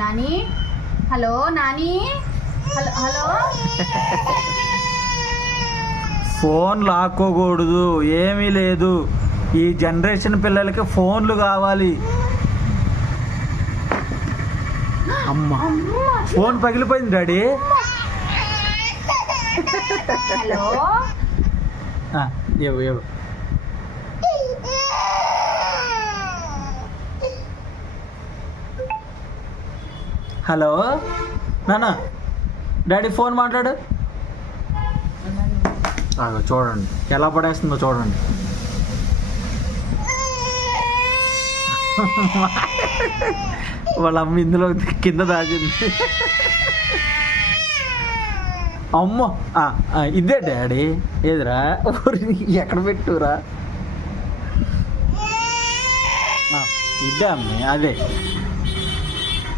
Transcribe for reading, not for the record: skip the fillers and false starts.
Nani hello Nani hello hello. Phone లాక్కోకూడదు, ఏమీ లేదు. ఈ జనరేషన్ పిల్లలకి ఫోన్లు కావాలి. అమ్మ ఫోన్ పగిలిపోయింది డాడీ. హలో ఏవు ఏవు. హలో నాన్న, డాడీ ఫోన్ మాట్లాడు. చూడండి ఎలా పడేస్తుందో చూడండి. వాళ్ళ అమ్మ ఇందులో కింద దాచింది. అమ్మో ఇదే డాడీ. ఏదిరా ఎక్కడ పెట్టురా? ఇదే అమ్మే అదే.